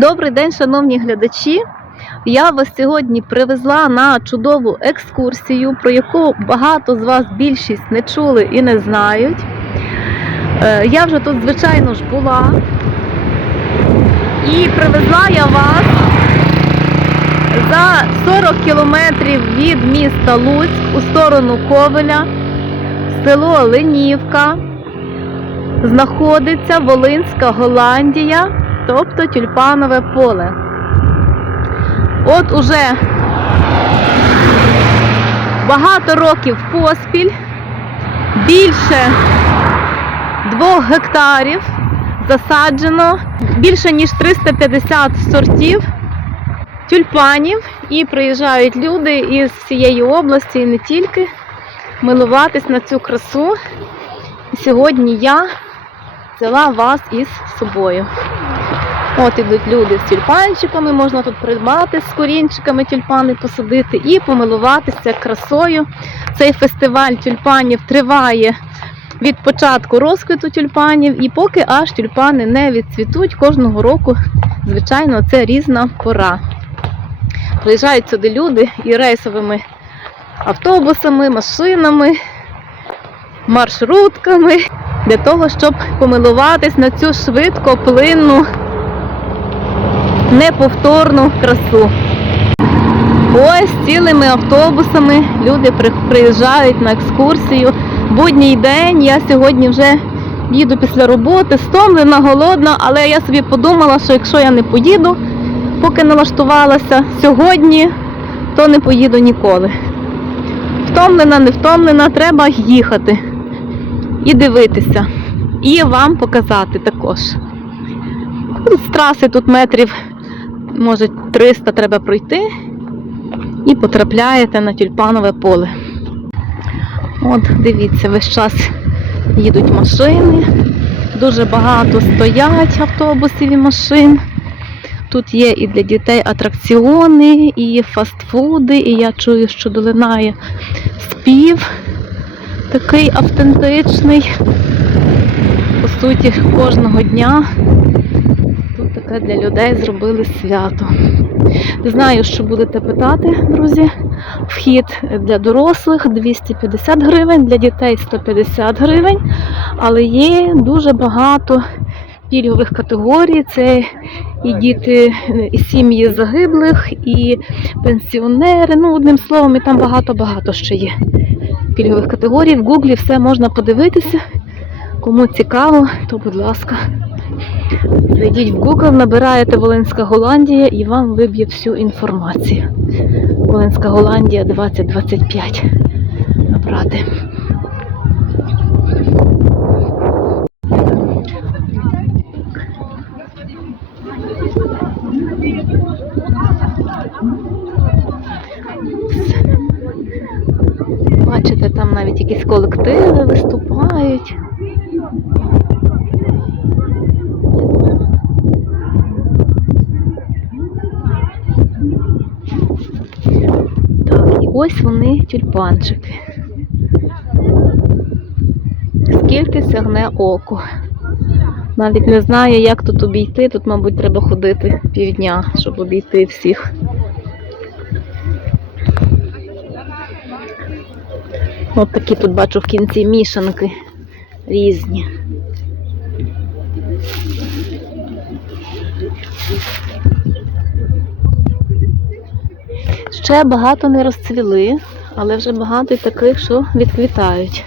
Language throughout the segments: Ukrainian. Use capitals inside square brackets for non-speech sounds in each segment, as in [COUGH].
Добрий день, шановні глядачі. Я вас сьогодні привезла на чудову екскурсію, про яку багато з вас більшість не чули і не знають. Е, Я вже тут, звичайно ж, була. І привезла я вас за 40 кілометрів від міста Луцьк у сторону Ковеля, село Ленівка. Знаходиться Волинська Голландія тобто тюльпанове поле. От уже багато років поспіль, більше двох гектарів засаджено більше ніж 350 сортів тюльпанів і приїжджають люди із всієї області і не тільки милуватись на цю красу. Сьогодні я взяла вас із собою. От ідуть люди з тюльпанчиками, можна тут придбати з корінчиками тюльпани посадити і помилуватися красою. Цей фестиваль тюльпанів триває від початку розквіту тюльпанів і поки аж тюльпани не відцвітуть кожного року, звичайно, це різна пора. Приїжджають сюди люди і рейсовими автобусами, машинами, маршрутками для того, щоб помилуватись на цю швидкоплинну неповторну красу. Ось цілими автобусами люди приїжджають на екскурсію. Будній день я сьогодні вже їду після роботи, стомлена, голодна, але я собі подумала, що якщо я не поїду, поки налаштувалася сьогодні, то не поїду ніколи. Втомлена, не втомлена, треба їхати і дивитися. І вам показати також. З траси тут метрів, може, 300 треба пройти і потрапляєте на тюльпанове поле. От, дивіться, весь час їдуть машини, дуже багато стоять автобусів і машин. Тут є і для дітей атракціони, і фастфуди, і я чую, що долинає спів такий автентичний. По суті, кожного дня Таке для людей зробили свято. Не знаю, що будете питати, друзі. Вхід для дорослих 250 гривень, для дітей 150 гривень, але є дуже багато пільгових категорій. Це і діти, і сім'ї загиблих, і пенсіонери. Ну, одним словом, і там багато-багато ще є пільгових категорій. В Гуглі все можна подивитися. Кому цікаво, то будь ласка. Зайдіть в Google, набираєте Волинська Голландія і вам виб'є всю інформацію. Волинська Голландія 2025. Набрати. Бачите, там навіть якісь колективи виступають. Ось вони тюльпанчики. Скільки сягне око. Навіть не знаю, як тут обійти. Тут, мабуть, треба ходити півдня, щоб обійти всіх. От такі тут бачу в кінці мішанки різні. Ще багато не розцвіли, але вже багато і таких, що відквітають.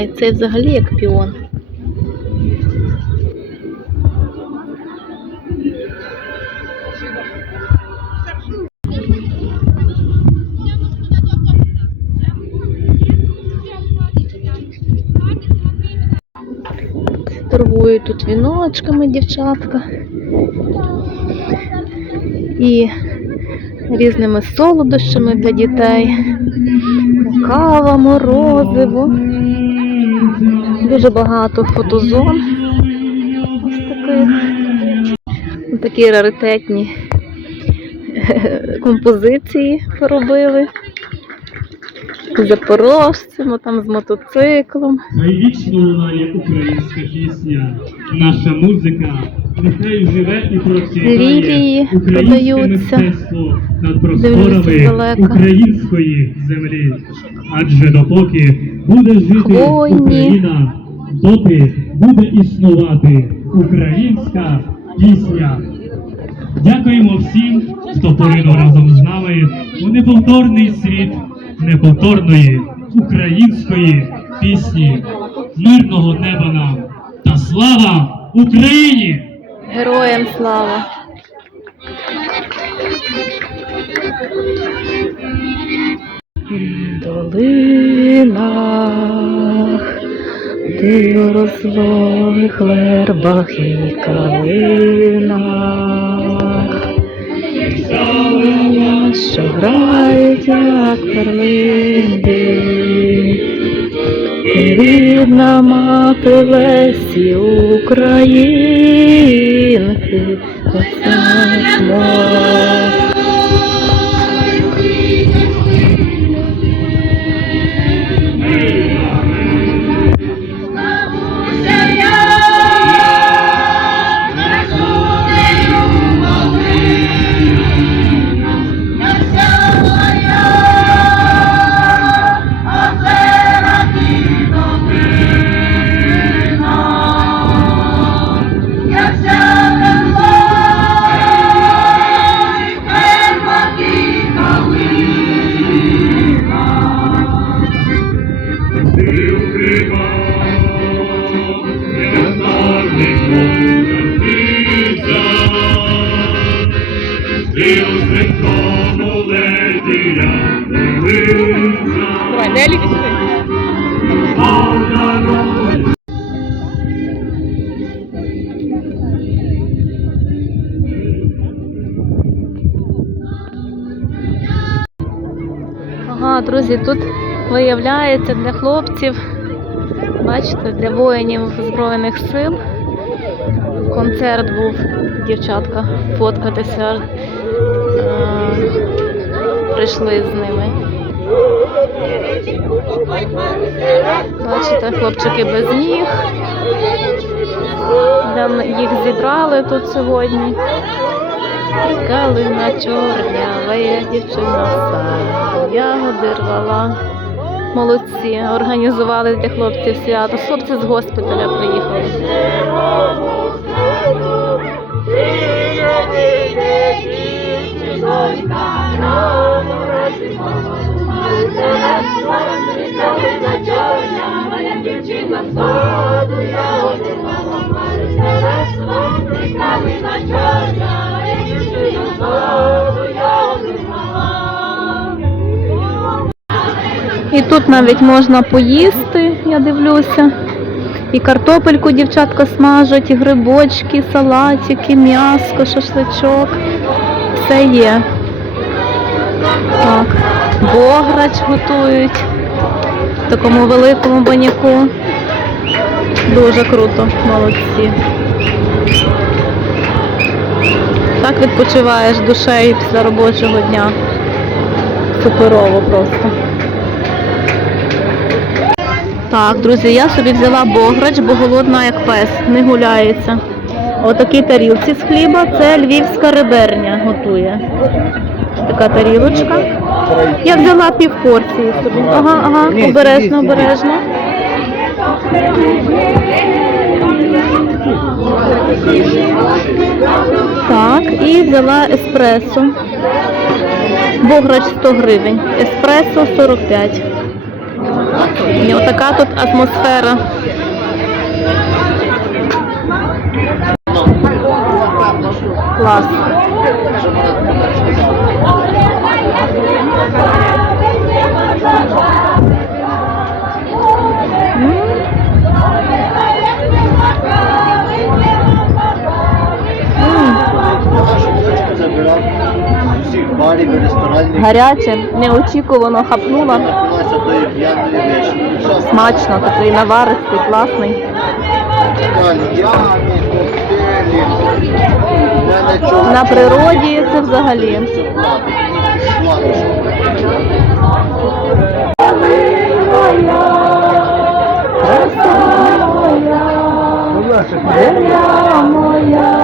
Ой, це взагалі як піон. Торгують тут віночками дівчатка і різними солодощами для дітей, кава, морозиво. Дуже багато фотозон. Ось таких. Такі раритетні композиції поробили. З запорожцем, там з мотоциклом. Хай вічно лунає українська пісня, наша музика, нехай живе і процвітає Лілії українське продаються. мистецтво над просторами української землі. Адже допоки буде жити Хвойні. Україна, доти буде існувати українська пісня. Дякуємо всім, хто поринув разом з нами у неповторний світ неповторної української пісні. Мирного неба нам та слава Україні! Героям слава! долинах, ти у розлогих вербах і калинах, що грають, як перлинки, рідна мати Лесі Українки, оце друзі, тут виявляється для хлопців, бачите, для воїнів Збройних сил. Концерт був, дівчатка, фоткатися. Е, прийшли з ними. Бачите, хлопчики без ніг. Їх зібрали тут сьогодні. Калина чорнява, я дівчина стара, ягоди рвала. Молодці, організували для хлопців свято. Хлопці з госпіталя приїхали. І тут навіть можна поїсти, я дивлюся. І картопельку дівчатка смажать, і грибочки, і салатики, м'яско, шашличок. Все є. Так. Бограч готують в такому великому баняку. Дуже круто, молодці. Так відпочиваєш душею після робочого дня. Суперово просто. Так, друзі, я собі взяла бограч, бо голодна як пес, не гуляється. Отакі тарілці з хліба, це львівська реберня готує. Така тарілочка. Я взяла пів порції собі. Ага, ага, обережно, обережно. Так, і взяла еспресо. Бограч 100 гривень. Еспресо 45. І отака тут атмосфера. Клас. Гаряче, неочікувано хапнула. Тої п'яної вишні. Смачно, такий наваристий, класний. кальяни, коктейлі. На природі це взагалі. Земля моя,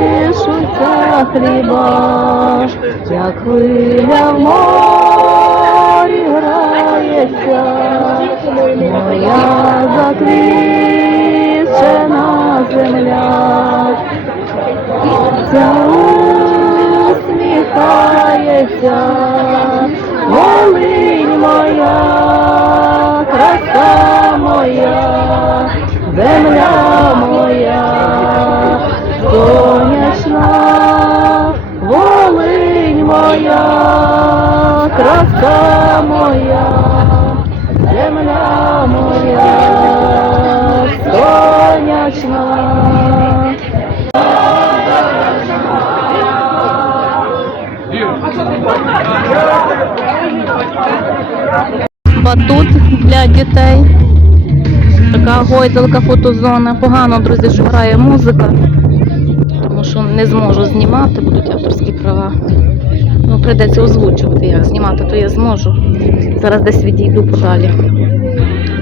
полишуться хліба, як хвиля в морі грається, моя закричена земля, ця усміхається, Волинь моя, краса моя, краса моя, земля моя, сонячна. батут для дітей. Така гойдалка, фотозона. Погано, друзі, що грає музика, тому що не зможу знімати, будуть авторські права. Ну, прийдеться озвучувати, як знімати, то я зможу. Зараз десь відійду подалі.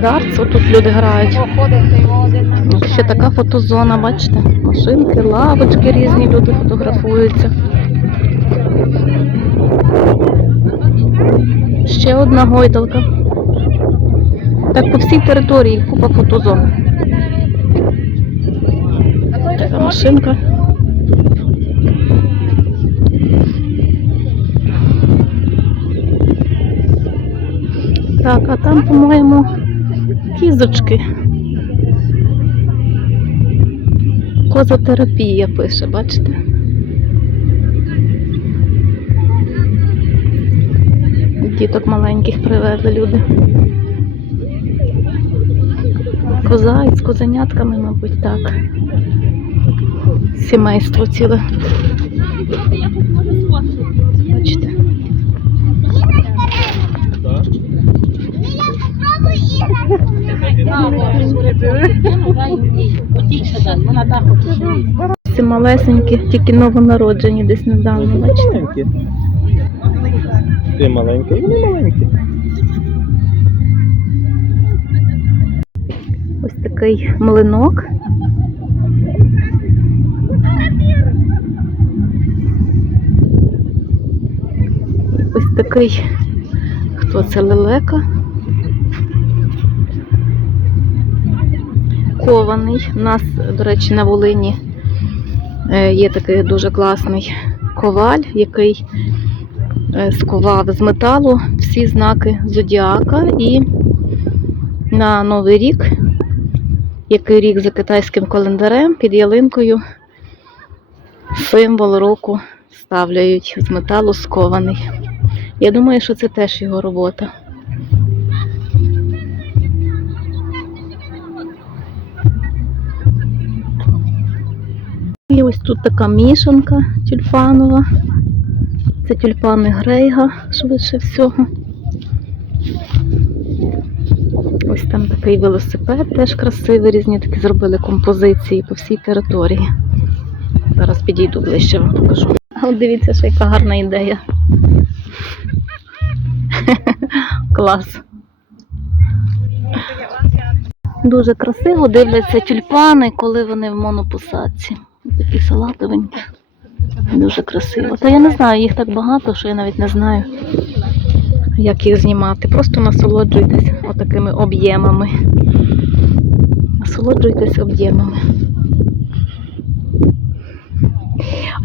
Дартс, отут люди грають. Ще така фотозона, бачите? Машинки, лавочки різні, люди фотографуються. Ще одна гойдалка. Так по всій території купа фотозон. Така машинка. Так, а там, по-моєму, кізочки. Козотерапія пише, бачите? Діток маленьких привезли люди. Коза із козенятками, мабуть, так. Сімейство ціле. Ці малесенькі, тільки новонароджені десь недавно, бачите? Ти маленький, вони маленькі. Ось такий млинок. Ось такий, хто це лелека? Кований. У нас, до речі, на Волині е, є такий дуже класний коваль, який е, сковав з металу всі знаки зодіака і на Новий рік, який рік за китайським календарем, під ялинкою символ року ставляють з металу скований. Я думаю, що це теж його робота. І ось тут така мішанка тюльпанова. Це тюльпани Грейга, швидше всього. Ось там такий велосипед теж красивий, різні такі зробили композиції по всій території. Зараз підійду ближче вам покажу. А от дивіться, що яка гарна ідея. [LAUGHS] Клас. Дуже красиво дивляться тюльпани, коли вони в монопосадці. Такі салатовенькі. Дуже красиво. Та я не знаю, їх так багато, що я навіть не знаю, як їх знімати. Просто насолоджуйтесь отакими об'ємами. Насолоджуйтесь об'ємами.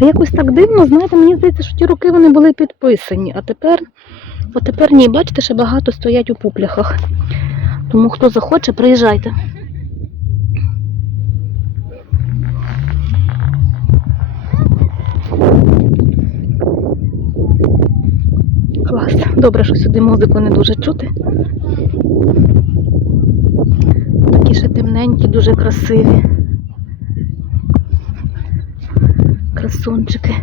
А якось так дивно, знаєте, мені здається, що ті роки вони були підписані, а тепер, а ні, бачите, ще багато стоять у пупляхах. Тому хто захоче, приїжджайте. Клас. Добре, що сюди музику не дуже чути. Такі ще темненькі, дуже красиві. красунчики.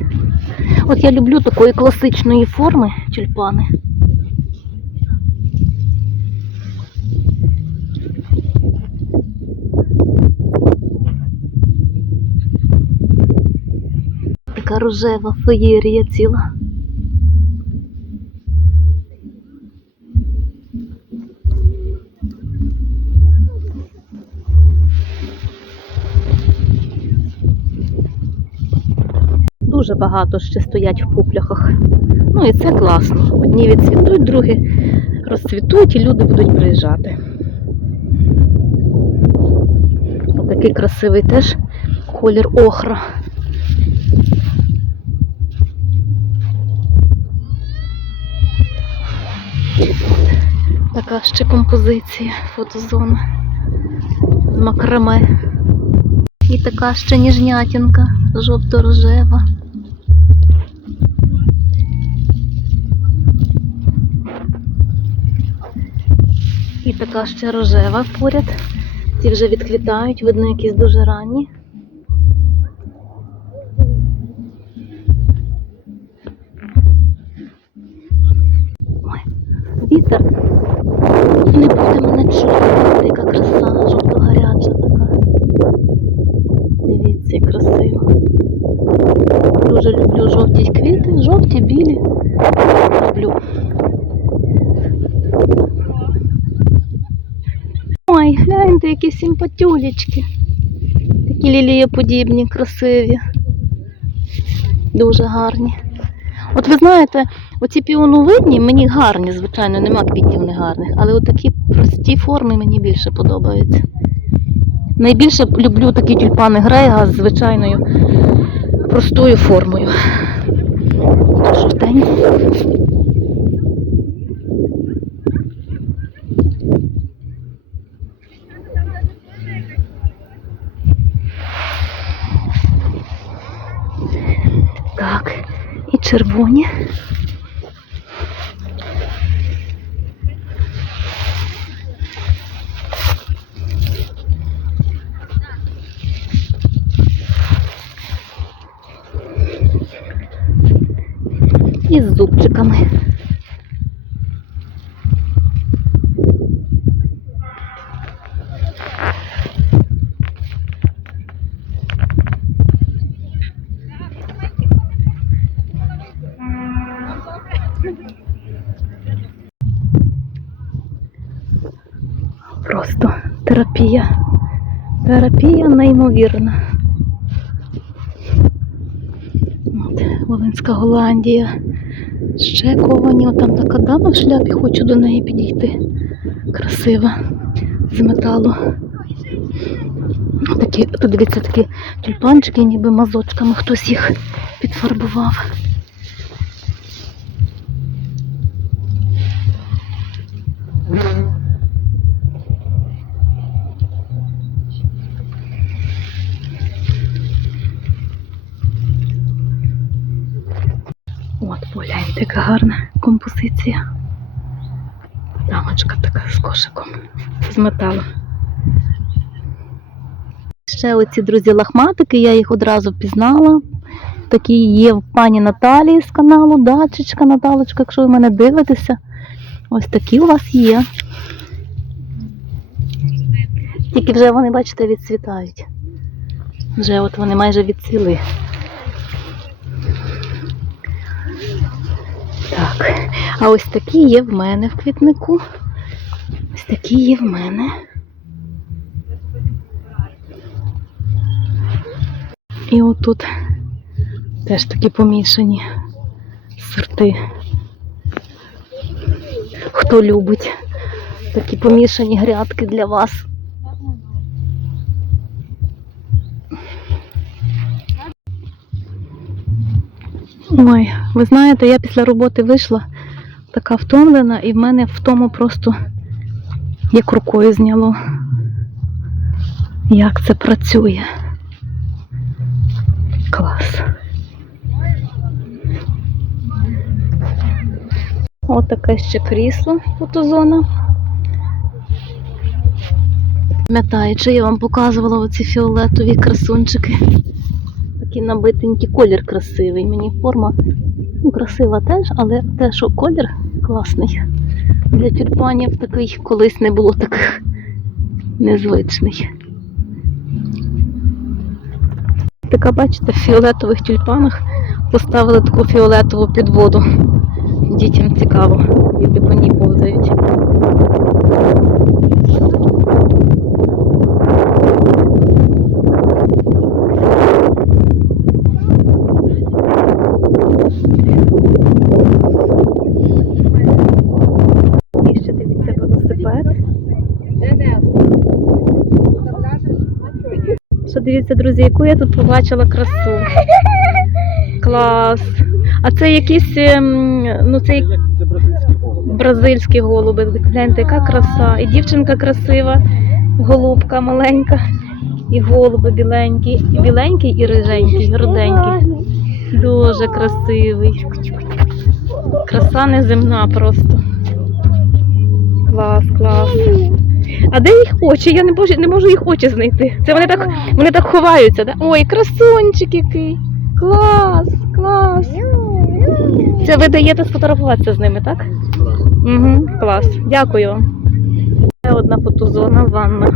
От я люблю такої класичної форми тюльпани. Така рожева феєрія ціла. Дуже багато ще стоять в пупляхах. Ну і це класно. Одні відцвітуть, другі розцвітуть і люди будуть приїжджати. Отакий красивий теж колір охра. Така ще композиція, фотозона з макраме. І така ще ніжнятінка, жовто-рожева. І така ще рожева поряд. Ці вже відквітають, видно, якісь дуже ранні. Які симпатюлечки. Такі лілієподібні, красиві. Дуже гарні. От ви знаєте, оці піоновидні мені гарні, звичайно, нема квітів негарних, але от такі прості форми мені більше подобаються. Найбільше люблю такі тюльпани Грейга з звичайною простою формою. Жовтенькі. Червоні. І з зубчиками. Терапія. Терапія неймовірна. От, Волинська Голландія. Ще ковані, От там така дама в шляпі, хочу до неї підійти. Красива. З металу. Такі, тут дивіться, такі тюльпанчики, ніби мазочками хтось їх підфарбував. Гарна композиція. Дамочка така з кошиком. З металу. Ще оці, друзі, лахматики, я їх одразу пізнала. Такі є в пані Наталії з каналу, дачечка Наталочка, якщо ви мене дивитеся. Ось такі у вас є. Тільки вже вони, бачите, відцвітають. Вже от вони майже відцвіли. А ось такі є в мене в квітнику. Ось такі є в мене. І отут теж такі помішані сорти. Хто любить такі помішані грядки для вас. Ой, ви знаєте, я після роботи вийшла така втомлена, і в мене в тому просто як рукою зняло. Як це працює. Клас. Ось таке ще крісло фотозона. Пам'ятаю, чи я вам показувала оці фіолетові красунчики. Такий набитенький колір красивий. Мені форма ну, красива теж, але те, що колір класний. Для тюльпанів такий колись не було таких незвичний. Така, бачите, в фіолетових тюльпанах поставили таку фіолетову підводу. Дітям цікаво, діти по ній повзають. І ще дивіться велосипед. Що дивіться, друзі, яку я тут побачила красу. Клас. А це якісь, ем, ну це бразильські голуби. Гляньте, яка краса. І дівчинка красива, голубка маленька, і голуби біленькі, і біленький, і риженький, і руденький. Дуже красивий. Краса неземна просто. Клас, клас. А де їх очі? Я не можу, не можу їх очі знайти. Це вони так, вони так ховаються. Да? Ой, красунчик який. Клас, клас. Це ви даєте сфотографуватися з ними, так? Угу, клас. Дякую вам. Ще одна фотозона, ванна.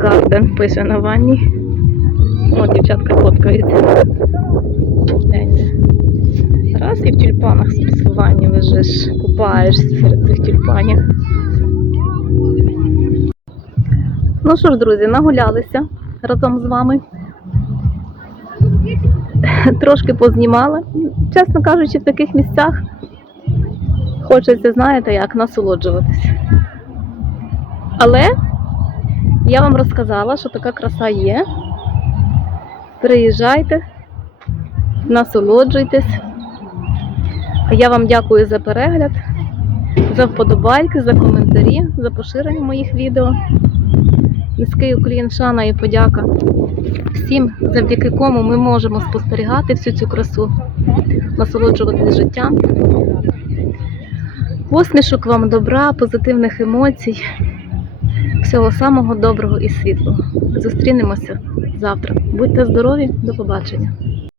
Гарден пише на ванні. О, дівчатка фоткаються. Гляньте. Раз і в тюльпанах ванні лежиш, купаєшся серед цих тюльпанів. Ну що ж, друзі, нагулялися разом з вами. [LAUGHS] Трошки познімала. Чесно кажучи, в таких місцях хочеться, знаєте, як насолоджуватися. Але я вам розказала, що така краса є. Приїжджайте, насолоджуйтесь. Я вам дякую за перегляд, за вподобайки, за коментарі, за поширення моїх відео. Низький уклін, шана і подяка всім, завдяки кому ми можемо спостерігати всю цю красу, насолоджуватись життям. Посмішок вам добра, позитивних емоцій, всього самого доброго і світлого. Зустрінемося завтра. Будьте здорові, до побачення.